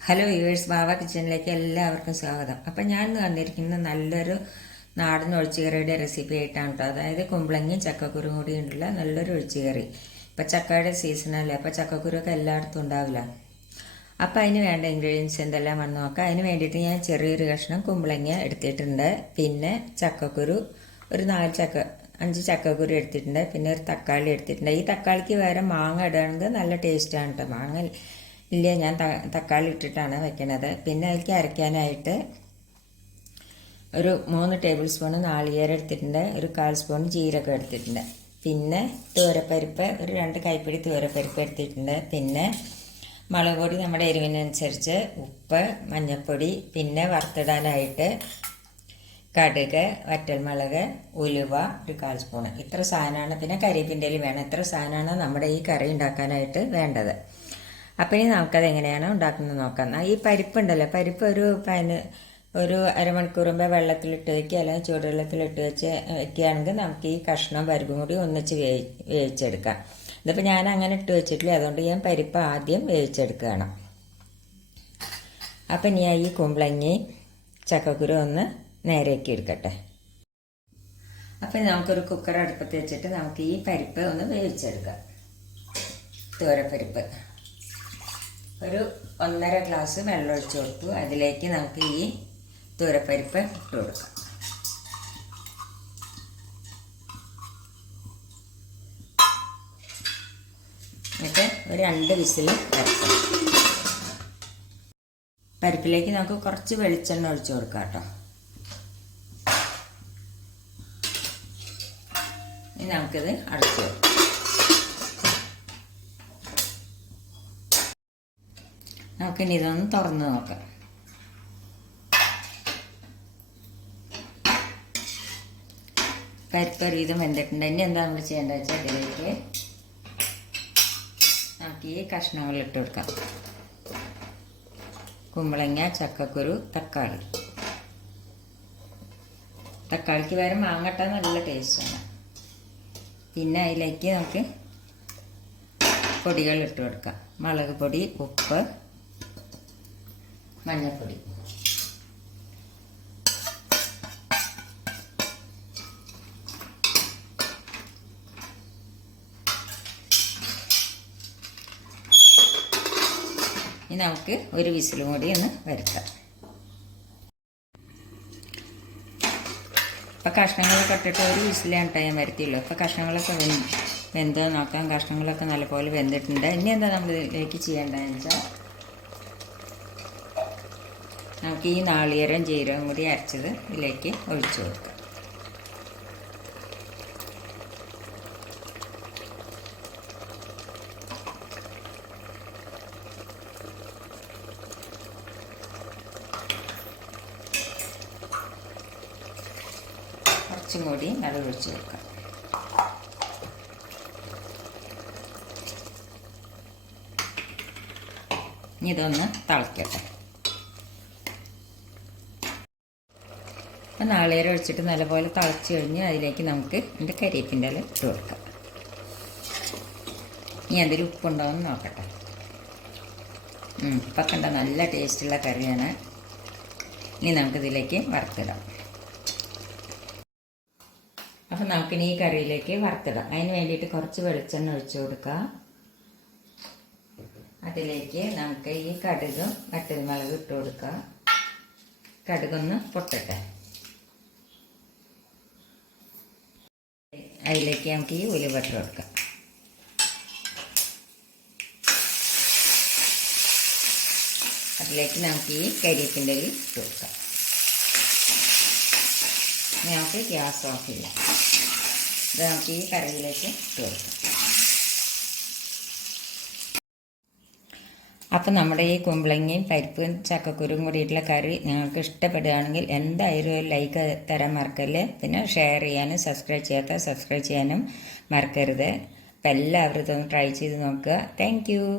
Hello viewers ബാബ കിച്ചണിലേക്ക് എല്ലാവർക്കും സ്വാഗതം. അപ്പം ഞാൻ ഇന്ന് വന്നിരിക്കുന്ന നല്ലൊരു നാടൻ ഒഴിച്ചുകറിയുടെ റെസിപ്പി ആയിട്ടാണ് കേട്ടോ അതായത് കുമ്പളങ്ങയും ചക്കക്കുരും കൂടി ഉണ്ടുള്ള നല്ലൊരു ഒഴിച്ചുകറി. ഇപ്പം ചക്കയുടെ സീസണല്ലേ അപ്പം ചക്കക്കുരൊക്കെ എല്ലായിടത്തും ഉണ്ടാവില്ല. അപ്പം അതിന് വേണ്ട ഇൻഗ്രീഡിയൻസ് എന്തെല്ലാം വന്ന് നോക്കാം. അതിന് വേണ്ടിയിട്ട് ഞാൻ ചെറിയൊരു കഷ്ണം കുമ്പളങ്ങ എടുത്തിട്ടുണ്ട്. പിന്നെ ചക്കക്കുരു ഒരു നാല് ചക്ക അഞ്ച് ചക്കക്കുരു എടുത്തിട്ടുണ്ട്. പിന്നെ ഒരു തക്കാളി എടുത്തിട്ടുണ്ട്. ഈ തക്കാളിക്ക് വേറെ മാങ്ങ ഇടുകയാണെങ്കിൽ നല്ല ടേസ്റ്റാണ് കേട്ടോ മാങ്ങ ഇല്ല ഞാൻ തക്കാളി ഇട്ടിട്ടാണ് വെക്കണത്. പിന്നെ അതിലേക്ക് അരയ്ക്കാനായിട്ട് ഒരു മൂന്ന് ടേബിൾ സ്പൂൺ നാളികേരം എടുത്തിട്ടുണ്ട് ഒരു കാൽ സ്പൂൺ ജീരകം എടുത്തിട്ടുണ്ട്. പിന്നെ തൂരപ്പരിപ്പ് ഒരു രണ്ട് കൈപ്പിടി തൂരപ്പരിപ്പ് എടുത്തിട്ടുണ്ട്. പിന്നെ മുളക് പൊടി നമ്മുടെ എരിവിനനുസരിച്ച് ഉപ്പ് മഞ്ഞൾപ്പൊടി പിന്നെ വറുത്തിടാനായിട്ട് കടുക് വറ്റൽമുളക് ഉലുവ ഒരു കാൽ സ്പൂൺ ഇത്ര സാധനമാണ്. പിന്നെ കരിയപ്പിന്റെ വേണം. ഇത്ര സാധനമാണ് നമ്മുടെ ഈ കറി ഉണ്ടാക്കാനായിട്ട് വേണ്ടത്. അപ്പം ഇനി നമുക്കത് എങ്ങനെയാണ് ഉണ്ടാക്കുന്നത് നോക്കാം. ഈ പരിപ്പുണ്ടല്ലോ. പരിപ്പ് ഒരു പതിന് ഒരു അരമണിക്കൂർ മുമ്പ് വെള്ളത്തിലിട്ട് വയ്ക്കുക അല്ലെങ്കിൽ ചൂടുവെള്ളത്തിലിട്ട് വെച്ച് വയ്ക്കുകയാണെങ്കിൽ നമുക്ക് ഈ കഷ്ണം പരിപ്പും കൂടി ഒന്നിച്ച് വേവി വേവിച്ചെടുക്കാം. ഇതിപ്പോൾ ഞാൻ അങ്ങനെ ഇട്ട് വെച്ചിട്ടില്ല. അതുകൊണ്ട് ഞാൻ പരിപ്പ് ആദ്യം വേവിച്ചെടുക്കുകയാണ്. അപ്പം ഞാൻ ഈ കുമ്പളങ്ങി ചക്കക്കുരു ഒന്ന് നേരെയാക്കി എടുക്കട്ടെ. അപ്പം നമുക്കൊരു കുക്കർ അടുപ്പത്ത് വെച്ചിട്ട് നമുക്ക് ഈ പരിപ്പ് ഒന്ന് വേവിച്ചെടുക്കാം. തോരപ്പരിപ്പ് ഒരു ഒന്നര ഗ്ലാസ് വെള്ളം ഒഴിച്ചു കൊടുത്തു. അതിലേക്ക് നമുക്ക് ഈ തുരപ്പരിപ്പ് ഇട്ട് കൊടുക്കാം. എന്നിട്ട് ഒരു രണ്ട് വിസിൽ വരക്കാം പരിപ്പിലേക്ക് നമുക്ക് കുറച്ച് വെളിച്ചെണ്ണ ഒഴിച്ചു കൊടുക്കാം കേട്ടോ. ഇനി നമുക്കിത് അടച്ചു വെക്കാം നമുക്കിനി ഇതൊന്ന് തുറന്ന് നോക്കാം. പരിപ്പൊരു വിധം വെന്തിട്ടുണ്ട്. ഇനി എന്താ നമ്മൾ ചെയ്യേണ്ടത് വെച്ചാൽ ഇതിലേക്ക് നമുക്ക് ഈ കഷ്ണങ്ങൾ ഇട്ട് കൊടുക്കാം. കുമ്പളങ്ങ ചക്കക്കുരു തക്കാളി. തക്കാളിക്ക് വേറെ മാങ്ങട്ട നല്ല ടേസ്റ്റാണ് പിന്നെ അതിലേക്ക് നമുക്ക് പൊടികൾ ഇട്ട് കൊടുക്കാം. മുളക് പൊടി ഉപ്പ് മഞ്ഞൾപ്പൊടി. ഇനി നമുക്ക് ഒരു വിസിലും കൂടി ഒന്ന് വരുത്താം. ഇപ്പം കഷ്ണങ്ങളൊക്കെ ഇട്ടിട്ട് ഒരു വിസിലാണ് ഞാൻ വരുത്തിയുള്ളൂ. ഇപ്പം കഷ്ണങ്ങളൊക്കെ വെന്തോ നോക്കാം. കഷ്ണങ്ങളൊക്കെ നല്ലപോലെ വെന്തിട്ടുണ്ട്. ഇനി എന്താ നമ്മൾ ഇതിലേക്ക് ചെയ്യേണ്ടതെന്ന് വെച്ചാൽ നമുക്ക് ഈ നാളികേരം ജീരകം കൂടി അരച്ചത് ഇതിലേക്ക് ഒഴിച്ചു കൊടുക്കാം. കുറച്ചും കൂടി വെള്ളം ഒഴിച്ച് കൊടുക്കാം. ഇനി ഇതൊന്ന് തിളക്കട്ടെ. അപ്പം നാളികേരം ഒഴിച്ചിട്ട് നല്ലപോലെ തിളച്ച് കഴിഞ്ഞ് അതിലേക്ക് നമുക്ക് എന്റെ കരിയേപ്പിന്റെ ഇല ഇട്ട് കൊടുക്കാം. ഇനി അതിൽ ഉപ്പുണ്ടാവുമെന്ന് നോക്കട്ടെ. ഇപ്പം കണ്ട നല്ല ടേസ്റ്റുള്ള കറിയാണ്. ഇനി നമുക്കിതിലേക്ക് വറുത്തിടാം. അപ്പം നമുക്കിനി ഈ കറിയിലേക്ക് വറുത്തിടാം. അതിന് വേണ്ടിയിട്ട് കുറച്ച് വെളിച്ചെണ്ണ ഒഴിച്ചു കൊടുക്കുക അതിലേക്ക് നമുക്ക് ഈ കടുകും വറ്റൽമുളക് ഇട്ട് കൊടുക്കുക കടുകൊന്ന് പൊട്ടട്ടെ. അതിലേക്ക് നമുക്ക് ഈ ഉലി ബട്ടർ കൊടുക്കാം. അതിലേക്ക് നമുക്ക് ഈ കരിയപ്പിന്റെ ഇട്ട് കൊടുക്കാം. നമുക്ക് ഗ്യാസ് ഓഫ് ചെയ്യാം. ഇത് നമുക്ക് ഈ കറിയിലേക്ക് ഇട്ട് കൊടുക്കാം. അപ്പം നമ്മുടെ ഈ കുമ്പളങ്ങയും പരിപ്പും ചക്കക്കുരും കൂടിയിട്ടുള്ള കറി നിങ്ങൾക്ക് ഇഷ്ടപ്പെടുകയാണെങ്കിൽ എന്തായാലും ഒരു ലൈക്ക് തരാൻ മറക്കല്ലേ? പിന്നെ ഷെയർ ചെയ്യാനും സബ്സ്ക്രൈബ് ചെയ്യാത്ത സബ്സ്ക്രൈബ് ചെയ്യാനും മറക്കരുത്. അപ്പം എല്ലാവരും ഇതൊന്ന് ട്രൈ ചെയ്ത് നോക്കുക. താങ്ക്